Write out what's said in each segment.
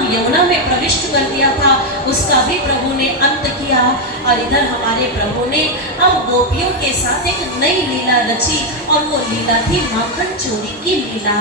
नाग यमुना में प्रविष्ट कर दिया था, उसका भी प्रभु ने अंत किया। और इधर हमारे प्रभु ने अब गोपियों के साथ एक नई लीला रची, और वो लीला थी माखन चोरी की लीला।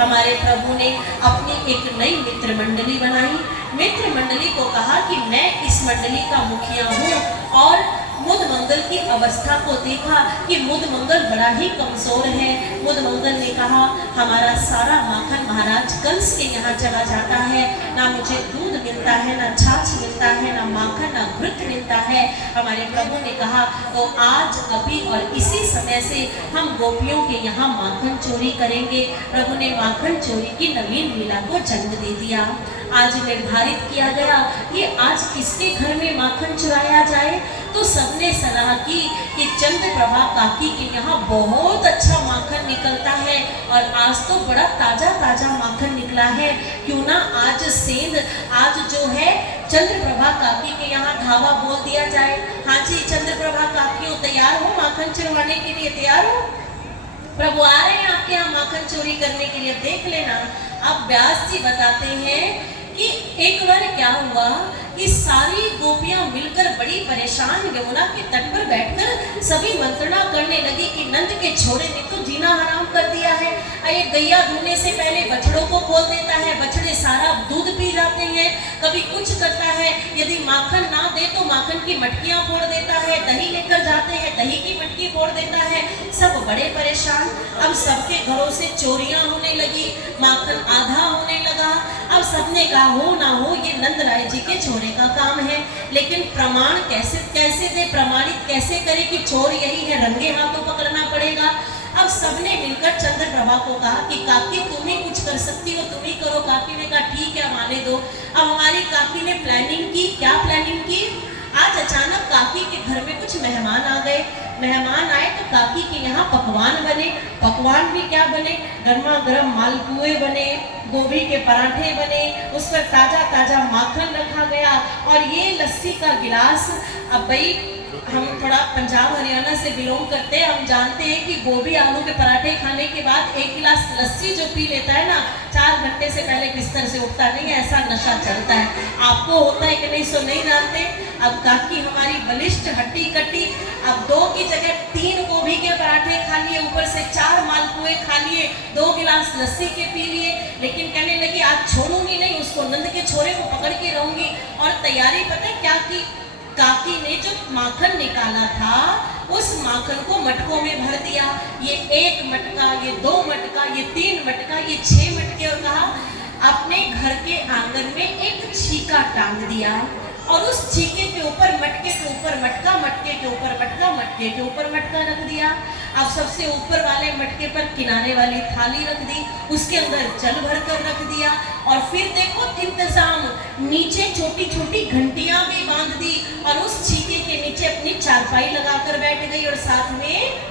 हमारे प्रभु ने अपनी एक नई मित्र मंडली बनाई। मित्र मंडली को कहा कि मैं इस मंडली का मुखिया हूँ, और मुद मंगल की अवस्था को देखा कि मुद मंगल बड़ा ही कमजोर है। मुद मंगल ने कहा हमारा सारा माखन महाराज कंस के यहाँ चला जाता है, ना मुझे दूध मिलता है, ना छाछ मिलता है, ना माखन, ना घृत मिलता है। हमारे प्रभु ने कहा तो आज अभी और इसी समय से हम गोपियों के यहाँ माखन चोरी करेंगे। प्रभु ने माखन चोरी की नवीन लीला को जन्म दे दिया। आज निर्धारित किया गया कि आज किसके घर में माखन चुराया जाए, तो सबने सलाह की कि चंद्रप्रभा काकी के यहाँ बहुत अच्छा माखन निकलता है, और आज तो बड़ा ताजा ताजा माखन निकला है, क्यों ना आज सेंध आज जो है चंद्रप्रभा काकी के यहाँ ढाबा बोल दिया जाए। हाँ जी चंद्रप्रभा काकी तैयार हो माखन चुरवाने के लिए, तैयार हो? प्रभु आ रहे हैं आपके यहाँ माखन चोरी करने के लिए, देख लेना। अब व्यास जी बताते हैं कि एक बार क्या हुआ कि सारी गोपियां मिलकर बड़ी परेशान यमुना के तट पर बैठकर सभी मंत्रणा करने लगी कि नंद के छोरे ने तो जीना हराम कर दिया है। ये गैया धोने से पहले बछड़ों को खोल देता है, बछड़े सारा दूध पी जाते हैं, कभी कुछ करता है, यदि माखन ना दे तो माखन की मटकियां फोड़ देता है, दही लेकर जाते हैं दही की मटकी फोड़ देता है। सब बड़े परेशान। अब सबके घरों से चोरियां होने लगी, माखन आधा होने लगा। अब सबने कहा हो ना हो ये नंद राय जी के छोरे का काम है, लेकिन प्रमाण कैसे दे, प्रमाणित कैसे करे कि चोर यही है, रंगे हाथों पकड़ना पड़ेगा। अब सबने मिलकर चंद्रप्रभा को कहा कि काकी तुम ही कुछ कर सकती हो, तुम ही करो। काकी ने कहा ठीक है माने दो। अब हमारी काकी ने प्लानिंग की। क्या प्लानिंग की? आज अचानक काकी के घर में कुछ मेहमान आ गए। मेहमान आए तो काकी के यहाँ पकवान बने। पकवान भी क्या बने? गर्मा गर्म मालपुए बने, गोभी के पराठे बने, उस पर ताजा ताजा माखन रखा गया, और ये लस्सी का गिलास। अब भाई हम थोड़ा पंजाब हरियाणा से बिलोंग करते हैं, हम जानते हैं कि गोभी आलू के पराठे खाने के बाद एक गिलास लस्सी जो पी लेता है ना, 4 घंटे से पहले बिस्तर से उठता नहीं है, ऐसा नशा चलता है। आपको होता है कि नहीं सो नहीं जानते। अब काकी हमारी बलिष्ठ हट्टी कट्टी, अब 2 की जगह 3 गोभी के पराठे खा लिए, ऊपर से 4 मालपुए खा लिए, 2 गिलास लस्सी के पी लिए, लेकिन कहने लगी आज छोड़ूंगी नहीं, उसको नंद के छोरे को पकड़ के रहूंगी। और तैयारी पता है क्या की? काकी ने जो माखन निकाला था उस माखन को मटकों में भर दिया। ये 1 मटका, ये 2 मटका, ये 3 मटका, ये 6 मटके, और कहा अपने घर के आंगन में एक छीका टांग दिया, और उस छीके के ऊपर मटके के ऊपर मटका, मटके के ऊपर मटका, मटके के ऊपर मटका रख दिया। अब सबसे ऊपर वाले मटके पर किनारे वाली थाली रख दी, उसके अंदर जल भर कर रख दिया, और फिर देखो इंतजाम, नीचे छोटी छोटी घंटियां भी बांध दी, और उस छीके के नीचे अपनी चारपाई लगाकर बैठ गई, और साथ में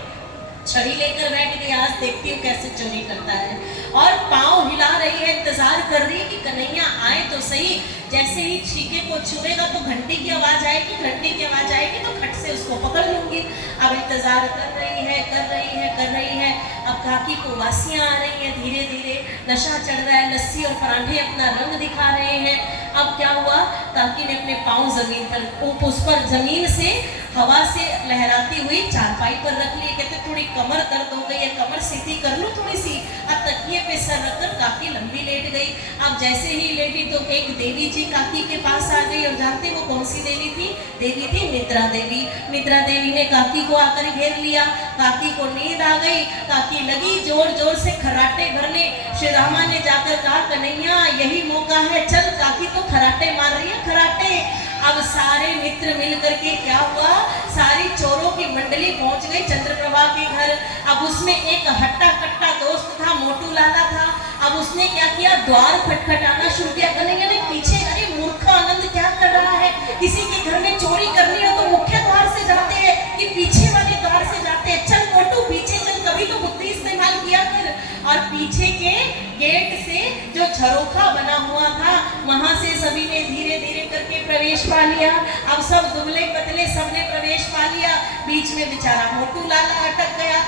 छड़ी लेकर बैठ गई। आज देखती हूँ कैसे चोरी करता है, और पाँव हिला रही है, इंतजार कर रही है कि कन्हैया आए तो सही। जैसे ही छीके को छुएगा तो घंटी की आवाज आएगी, घंटी की आवाज आएगी तो खट से उसको पकड़ लूंगी। अब इंतजार कर रही है, कर रही है, कर रही है। अब काकी को वासियां आ रही है, धीरे धीरे नशा चढ़ रहा है, लस्सी और पराठे अपना रंग दिखा रहे हैं। अब क्या हुआ? काकी ने अपने पाँव जमीन पर, उस पर जमीन से हवा से लहराती हुई चारपाई पर रख ली। कहते थोड़ी कमर दर्द हो गई है, कमर सीधी कर लो थोड़ी सी। अब तकिए पे सर रखकर काकी लंबी लेट गई। अब जैसे ही लेटी तो एक देवी जी काकी के पास आ गई, और जानते वो कौन सी देवी थी? देवी थी निद्रा देवी। निद्रा देवी ने काकी को आकर घेर लिया। काकी को नींद आ गई, काकी लगी जोर जोर से खर्राटे भरने। श्री रामा ने जाकर कहा कन्हैया यही मौका है, चल। काकी तो खर्राटे मार रही है, खर्राटे। अब सारे मित्र मिलकर के क्या हुआ, सारी चोरों की मंडली पहुंच गई चंद्रप्रभा के घर। अब उसमें एक हट्टा कट्टा दोस्त था, मोटू लाला था। अब उसने क्या किया, द्वार खटखटाना शुरू किया। कन्हैया ने पीछे, अरे मूर्खा आनंद क्या कर रहा है, किसी के घर में चोरी करनी हो तो मुख्य द्वार से जाते हैं कि पीछे वाले द्वार से जाते हैं? चल मोटू पीछे चल, कभी तो बुद्धि इस्तेमाल किया कर। और पीछे के गेट से जो झरोखा बना हुआ था वहां से सभी ने धीरे धीरे करके प्रवेश पा लिया। अब सब दुबले पतले सबने प्रवेश पा लिया। बीच में बेचारा मोटू लाला अटक गया।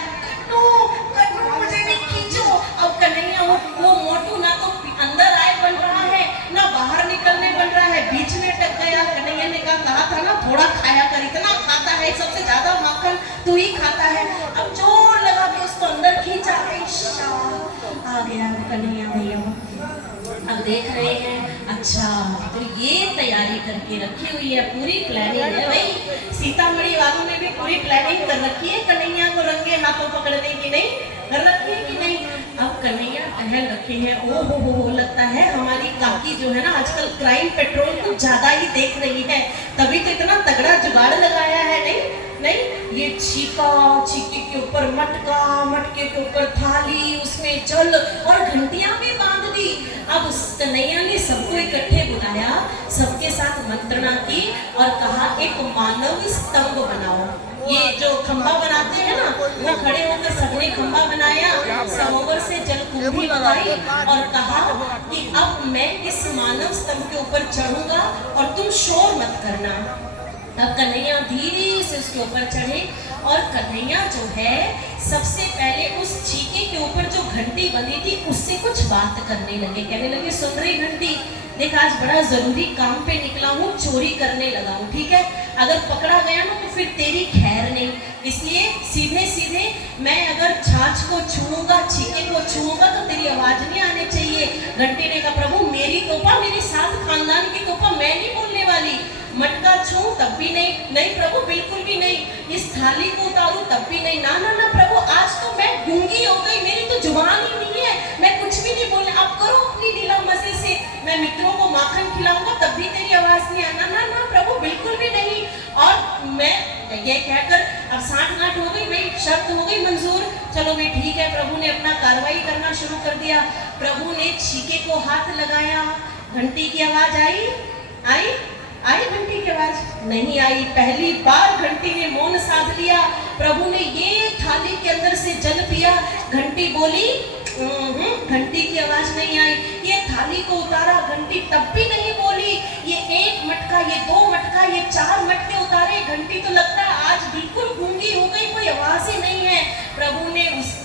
कट्टू कट्टू मुझे नहीं खींचो। अब कन्हैया वो मोटू ना तो अंदर आए बन रहा है, ना बाहर खाया कर, इतना खाता है, सबसे ज्यादा माखन तू ही खाता है। अब जोर लगा के उसको अंदर खींचा, आ गया कन्हैया भैया। अब देख रहे हैं, अच्छा तो ये तैयारी करके रखी हुई है, पूरी प्लानिंग है भाई। सीतामढ़ी वालों ने भी पूरी प्लानिंग कर रखी है कन्हैया को रंगे हाथों पकड़ने की, नहीं कर रखी है कि नहीं। अब कन्हैया टहल रखे हैं, ओ हो लगता है हमारी काकी जो है ना आजकल क्राइम पेट्रोल कुछ ज्यादा ही देख रही है, तभी तो इतना तगड़ा जुगाड़ लगाया है। नहीं ये छीका, छीके के ऊपर मटका, मटके के ऊपर थाली, उसमें जल और घंटियां भी बांध दी। अब उस कन्हैया ने सबको इकट्ठे बुलाया, सबके साथ मंत्रणा की और कहा एक मानव स्तंभ बनाओ। ये जो खंबा बनाते हैं ना, वो खड़े होकर सबने खंबा बनाया, सरोवर से जल कुंभी लगाई और कहा कि अब मैं इस मानव स्तंभ के ऊपर चढ़ूंगा और तुम शोर मत करना। अब कन्हैया धीरे से उसके ऊपर चढ़े और कन्हैया जो है सबसे पहले उस छीके के ऊपर जो घंटी बनी थी उससे कुछ बात करने लगे। कहने लगे, सुन रही घंटी, देख आज बड़ा जरूरी काम पे निकला हूँ, चोरी करने लगा हूँ, ठीक है। अगर पकड़ा गया ना तो फिर तेरी खैर नहीं, इसलिए सीधे सीधे मैं अगर छाछ को छूऊंगा, छीके को छूऊंगा तो तेरी आवाज नहीं आनी चाहिए। घंटी ने कहा, प्रभु मेरी तोपा, मेरे साथ खानदान की तोपा, मैं नहीं बोलने वाली। मटका छू तब भी नहीं, नहीं प्रभु बिल्कुल भी नहीं। इस थाली को उतारू तब भी नहीं, ना ना ना प्रभु, आज तो मैं गूंगी हो गई, मेरी तो जुबान ही नहीं है, मैं कुछ भी नहीं बोलने। आप करो अपनी लीला मजे से, मैं मित्रों को माखन खिलाऊंगा तब भी तेरी आवाज नहीं आना, ना ना प्रभु बिल्कुल भी नहीं। और मैं ये कहकर अब 60 हो गई, भाई शर्त हो गई मंजूर, चलो भाई ठीक है। प्रभु ने अपना कार्रवाई करना शुरू कर दिया। प्रभु ने छीके को हाथ लगाया, घंटी की आवाज आई घंटी की आवाज नहीं आई। पहली बार घंटी ने मौन साध लिया। प्रभु ने ये थाली के अंदर से जल पिया, घंटी बोली, घंटी की आवाज नहीं आई। ये थाली को उतारा, घंटी तब भी नहीं बोली। ये एक मटका, ये 2 मटका, ये 4 मटके उतारे, घंटी तो लगता है आज बिल्कुल गूंगी हो गई, कोई आवाज ही नहीं है।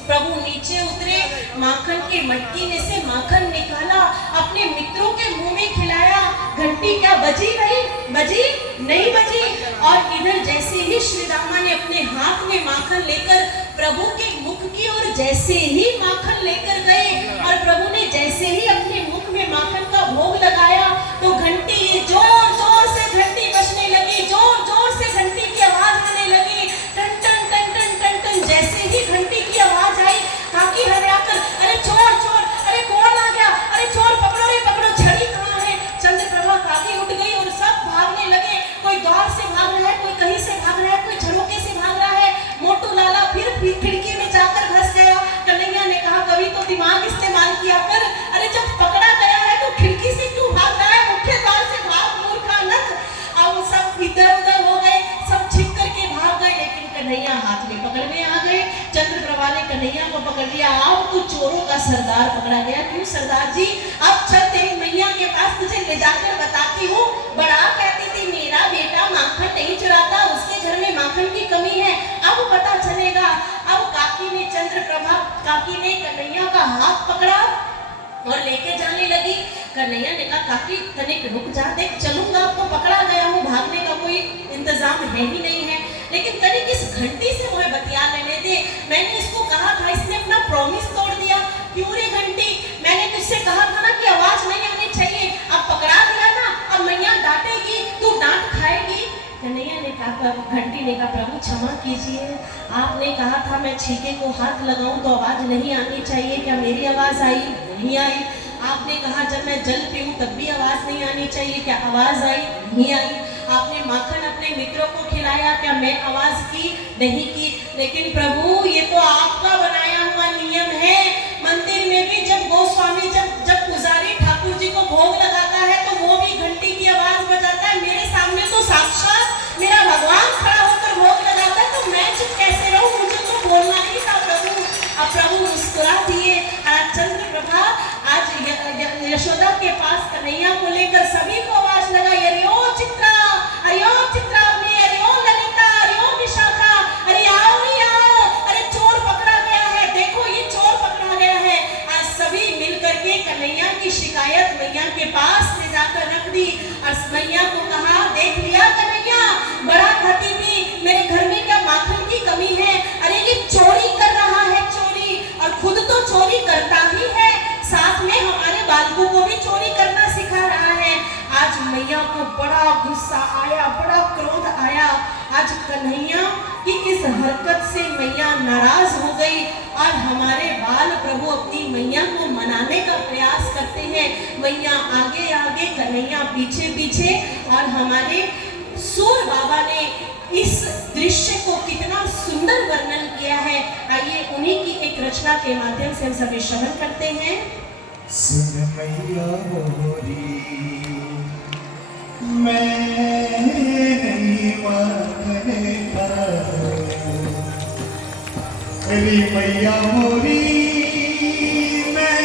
प्रभु नीचे उतरे, माखन के मटकी में से माखन निकाला, अपने मित्रों के मुंह में खिलाया। घंटी क्या बजी नहीं बजी। और इधर जैसे ही श्री रामा ने अपने हाथ में माखन लेकर प्रभु के मुख की ओर जैसे ही माखन लेकर गए और प्रभु ने जैसे ही अपने मुख में माखन का भोग लगाया तो घंटी जोर जोर से घंटी बजने लगी, जोर जोर से घंटी की आवाज आने लगी, टन टन टन टन टन टन। जैसे ही घंटी की आवाज आई, काकी हरियाकर, अरे चोर चोर, अरे कौन आ गया, अरे चोर पकड़ो रे पकड़ो, छड़ी कहाँ है। चंद्रप्रभा काकी उठ गई और सब भागने लगे, कोई दौड़ से भाग रहा है, कोई कहीं से भाग रहा है, कोई झरोके से भाग रहा है। मोटू लाला फिर खिड़की में जाकर घुस गया। कन्हैया ने कहा, कभी तो दिमाग इस्तेमाल किया कर, अरे जब पकड़ा गया है तो खिड़की से क्यों भाग रहा है, मुख्य द्वार से भाग मूर्खानंद। अब सब इधर उधर हो गए, सब छिप करके भाग गए, लेकिन कन्हैया हाथ में पकड़ में आ गए। चंद्रप्रभा ने कन्हैया को पकड़ लिया, अब तो चोरों का सरदार पकड़ा गया। क्यों सरदार जी, अब चल तेरी मैया के पास, तुझे ले जाकर बताती हूँ। बड़ा कहती थी मेरा बेटा माखन नहीं चुराता, उसके घर में माखन की कमी है, अब पता चलेगा। अब काकी ने कन्हैया का हाथ पकड़ा और लेके जाने लगी। कन्हैया ने कहा, काकी तनिक रुक जा, देख चलूंगा, अब तो पकड़ा गया हूँ, भागने का कोई इंतजाम है ही नहीं है, लेकिन तनिक इस घंटी से मुझे बतिया लेने दे। मैंने इसको कहा था, इसने अपना प्रॉमिस तोड़ दिया। क्यों रे घंटी, मैंने तुझसे कहा था ना कि आवाज नहीं आनी चाहिए, अब पकड़ा दिया ना, अब मैया डांटेगी, तू डांट खाएगी। कन्हैया ने कहा, घंटी ने कहा, प्रभु क्षमा कीजिए, आपने कहा था मैं छीके को हाथ लगाऊं तो आवाज नहीं आनी चाहिए, क्या मेरी आवाज आई? नहीं आई। आपने कहा जब मैं जल पीऊं तब भी आवाज नहीं आनी चाहिए, क्या आवाज आई? नहीं आई। आपने माखन अपने मित्रों को खिलाया, क्या मैं आवाज की? नहीं की। लेकिन प्रभु ये तो आपका बनाया हुआ नियम है, मंदिर में भी जब गोस्वामी जब पुजारी ठाकुर जी को भोग लगाता है तो वो भी घंटी की आवाज बजाता है। मेरे सामने तो साक्षात मेरा भगवान खड़ा होकर भोग लगाता है, तो मैं चुप कैसे रहूं? मुझे तो बोलना ही था प्रभु। अब प्रभु मुस्कुरा दिए। चंद्रप्रभा आज यशोदा के पास कन्हैया को लेकर सभी को आवाज लगाई, अरे ओ चित्रा, अरे ओ चित्रावली, अरे ओ ललिता, अरे ओ विशाखा, अरे आओ रे आओ, अरे चोर पकड़ा गया है, देखो ये चोर पकड़ा गया है। आज सभी मिल करके कन्हैया की शिकायत मैया के पास ले जाकर रख दी और मैया को कहा, देख लिया कन्हैया, बड़ा वो भी चोरी करना सिखा रहा है। आज मैया को बड़ा गुस्सा आया, बड़ा क्रोध आया। आज कन्हैया की इस हरकत से मैया नाराज हो गई और हमारे बाल प्रभु अपनी मैया को मनाने का प्रयास करते हैं। मैया आगे आगे, कन्हैया पीछे पीछे। और हमारे सूर बाबा ने इस दृश्य को कितना सुंदर वर्णन किया है। आइए उन्हीं की एक रचना के माध्यम से हम सभी श्रवण करते हैं। सुन मैया मोरी, मैं नहीं मांगने का, अरे मैया मोरी मैं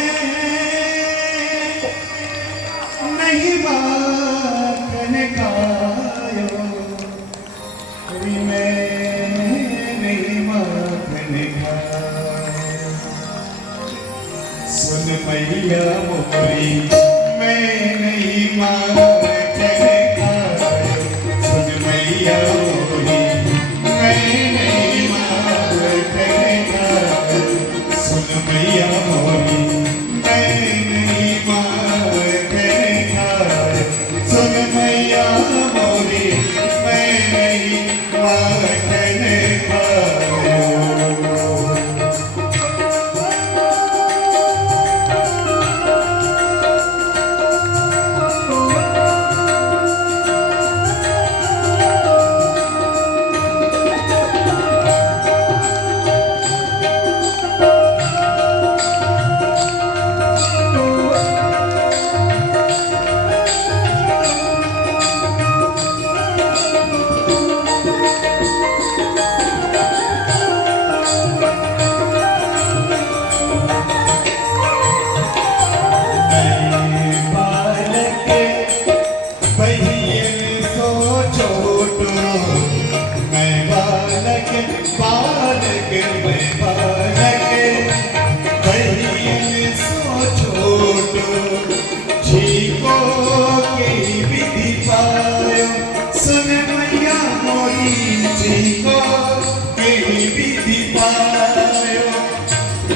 नहीं मांगने का, अरे मैं नहीं मांगने का। सुन मैया मोरी मैं नहीं मांगने का, सुन मैया मोरी मैं नहीं मांगने का, सुन मैया मोरी मैं नहीं मांगने का, सुन मैया मोरी मैं नहीं मांगने का।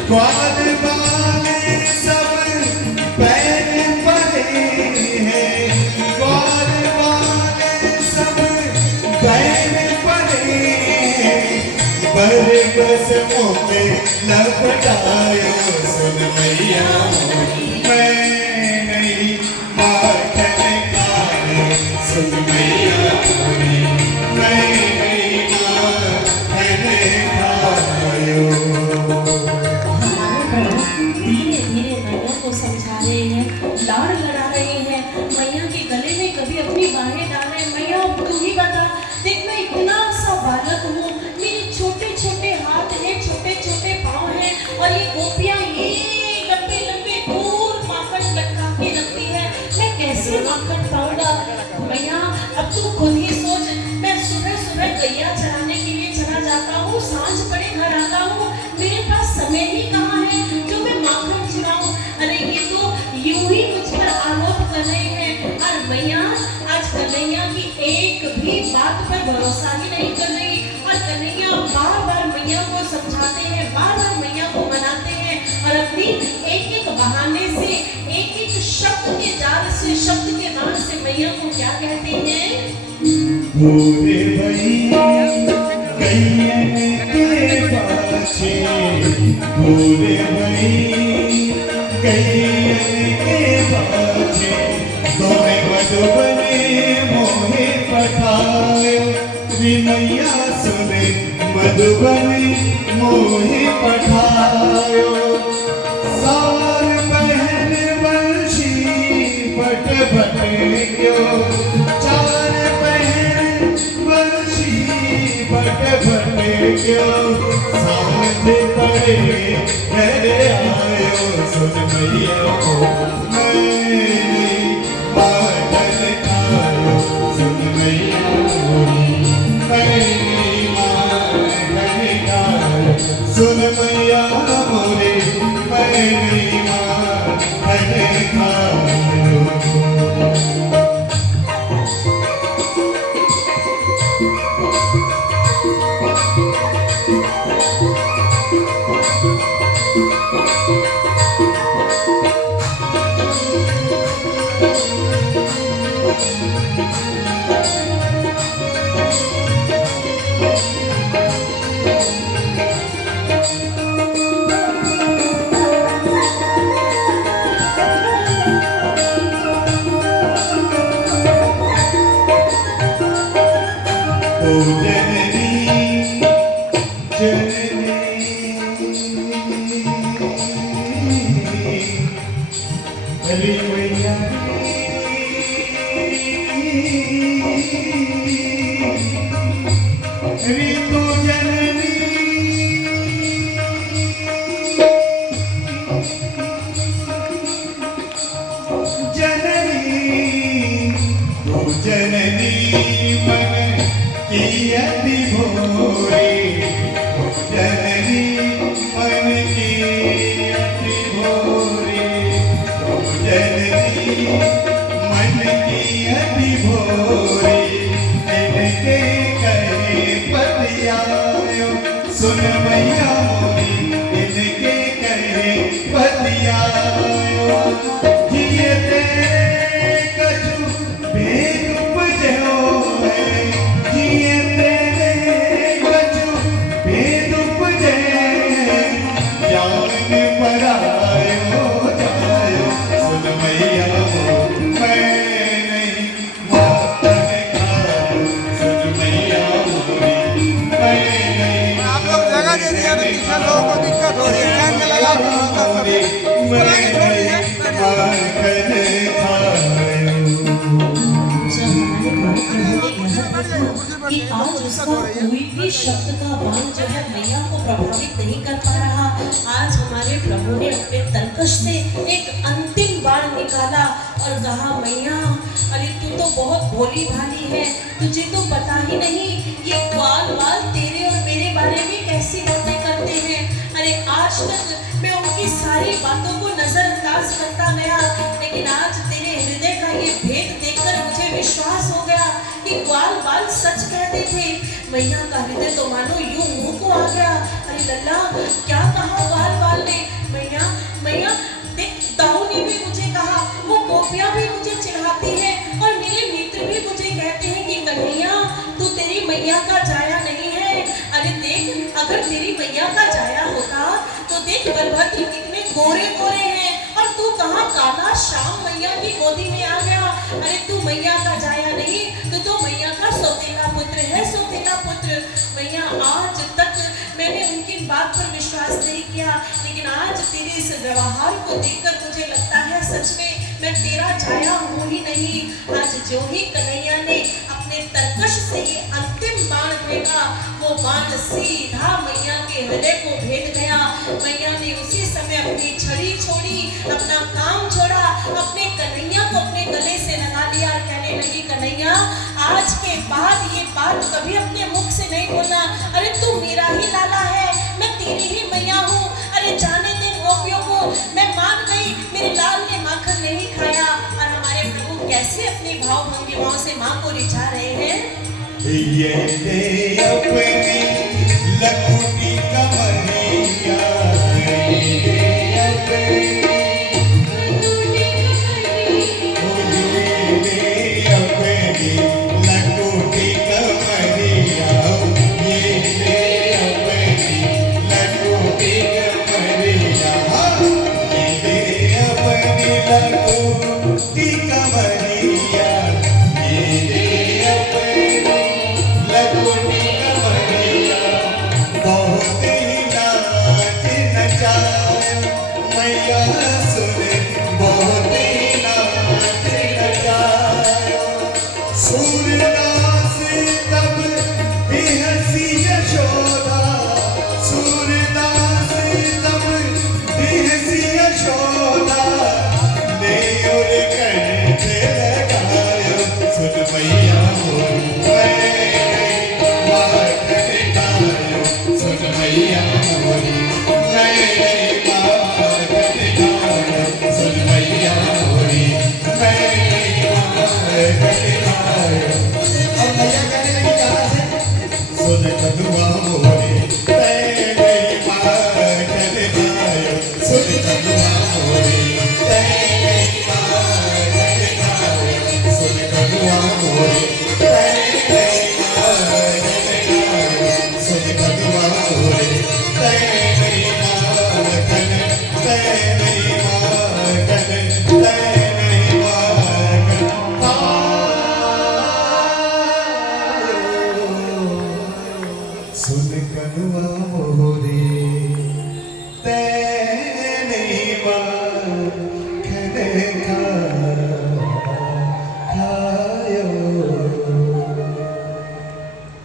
ग्वाल वाले सब पैर पड़े हैं, ग्वाल वाले सब पैर पड़े हैं, बरगद मुँह में लपटायो। सुन मैया मोरी मैं नहीं मांगने का, सुन मैया मोरी मैं नहीं मांगने का। धीरे धीरे मैया को समझा रहे हैं, लाड़ लड़ा रहे हैं, मैया के गले में कभी अपनी बाहें डाल रहे हैं। मैया तू ही बता, देख मैं इतना सा बालक हूँ, मेरे छोटे छोटे हाथ हैं, छोटे छोटे पाँव हैं, और ये गोपियाँ ये लंबे लंबे दूर माखन लटका के रखती है, मैं कैसे माखन पाऊंगा। मैया अब तू खुद ही सोच, मैं सुबह सुबह गैया चराने के लिए चला जाता हूँ, सांझ पड़े घर आता हूँ, मेरे पास समय ही कहाँ है जो मैं माखन चुराऊं। अरे ये तो यूं ही मुझ पर आरोप कर रहे हैं। और मैया आज कन्हैया की एक भी बात पर भरोसा ही नहीं कर रही, और कन्हैया बार बार मैया को समझाते हैं, बार बार मैया को मनाते हैं, और अपनी एक एक बहाने से, एक एक शब्द के जाल से, शब्द के बाण से मैया को क्या कहते हैं। भोरे भई कैयन के पाछे, भोरे भई कैयन के पाछे, तोने मधुबने मोहे पठायो। मैया सुने मधुबने मोहे पठायो, सार बहन बंशी पट भटे क्यों, चार बहन बंशी पट भटे क्यों, साथ पड़े घर आयो। सुन मैया मैं नहीं मांगने का, सुन मैया मैं नहीं मांगने का, सुन मैया मोरे मैं नहीं मांगने का। ओ जननी जननी हरी मैया हरी तो जननी जननी तो जननी मन की अति भोरे ओ जननी मन की अति भोरे ओ जननी मन की अति भोरे इनके करे पतियायो सुन मैया मोरी इनके करे पतियायो जिए तेरे कछु भेद उपजो है जिए तेरे कछु भेद उपजे जान परायो जायो सुन मैया मोरी मैं नहीं मातन खायो सुन मैया मोरी मैं नहीं आप लोग जगह दे दिया तो पीछे लोगों को दिक्कत हो रही है टाइम में लगा उसको आगे छोड़ दीजिए कि आज उसका कोई भी शब्द का बाण जो है मैया को प्रभावित नहीं कर पा रहा। आज हमारे प्रभु ने अपने तर्कश से एक अंतिम बाण निकाला और कहा मैया अरे तू तो बहुत भोली भाली है, तुझे तो पता ही नहीं ये ग्वाल वाल तेरे और मेरे बारे में कैसी बातें करते हैं। अरे आज तक मैं उनकी सारी बातों को नजरअंदाज करता गया, लेकिन आज तेरे हृदय का ये भेद देखकर मुझे विश्वास हो गया कि ग्वाल बाल सच कहते थे। मैया का हृदय तो मानो यूं मुंह को आ गया। अरे लल्ला क्या कहा ग्वाल बाल ने? मैया मैया देख दाऊ ने भी मुझे कहा, वो गोपियां भी मुझे चिढ़ाती है और मेरे मित्र भी मुझे कहते हैं कि कन्हैया तू तेरी मैया का जाया नहीं है। अरे देख अगर तेरी मैया का जाया होता तो देख बलभद्र कितने गोरे गोरे हैं और तू कहाँ काला शाम मैया की गोदी में आ गया। अरे तू मैया का जाया नहीं, तो मैया का सौतेला पुत्र है, सौतेला पुत्र। मैया आज तक मैंने उनकी बात पर विश्वास नहीं किया, लेकिन आज तेरे इस व्यवहार को देखकर मुझे लगता है सच में मैं तेरा जाया हूँ ही नहीं। आज जो ही कन्हैया ने अपने तर्कश से ये अंतिम बाण फेंका, वो बाण सीधा मैया के हृदय को भेद गया। मैया ने उसी समय अपनी छड़ी छोड़ी, अपना काम छोड़ा, अपने कन्हैया को अपने गले से लगा लिया और कहने लगी कन्हैया आज के बाद ये बात कभी अपने मुख से नहीं बोलना। अरे तू मेरा ही लाला है, मैं तेरी ही मैया हूँ। अरे जाने दे गोपियों को, मैं मान गई मेरे लाल ने माखन नहीं खाया। और हमारे प्रभु कैसे अपनी भाव भंगिमाओं से माँ को रिझा रहे हैं। ये दे अपनी लखोटी कमरिया ये दे अपनी लखोटी कमरिया ये दे अपनी लखोटी कमरिया ये दे अपनी लखोटी कमरिया ये दे अपनी लखोटी कमरिया बहुत ही नाच नचाए मैया सुने बहुत ही नाच नचाए। सूरदास तब भी हंसी यशोदा, सूरदास तब भी हंसी यशोदा ने और करते लगायो सुन मैया मोरी माखन खायो सुन मैया मोरी माखन खायो सुन मैया मोरी माखन खायो। अब मैया कहने लगी कहाँ से सुन कदुआ मोरी माखन खायो सुन कदुआ मोरी माखन खायो सुन कदुआ नहीं मागन तय नहीं मागन सुन कनुआ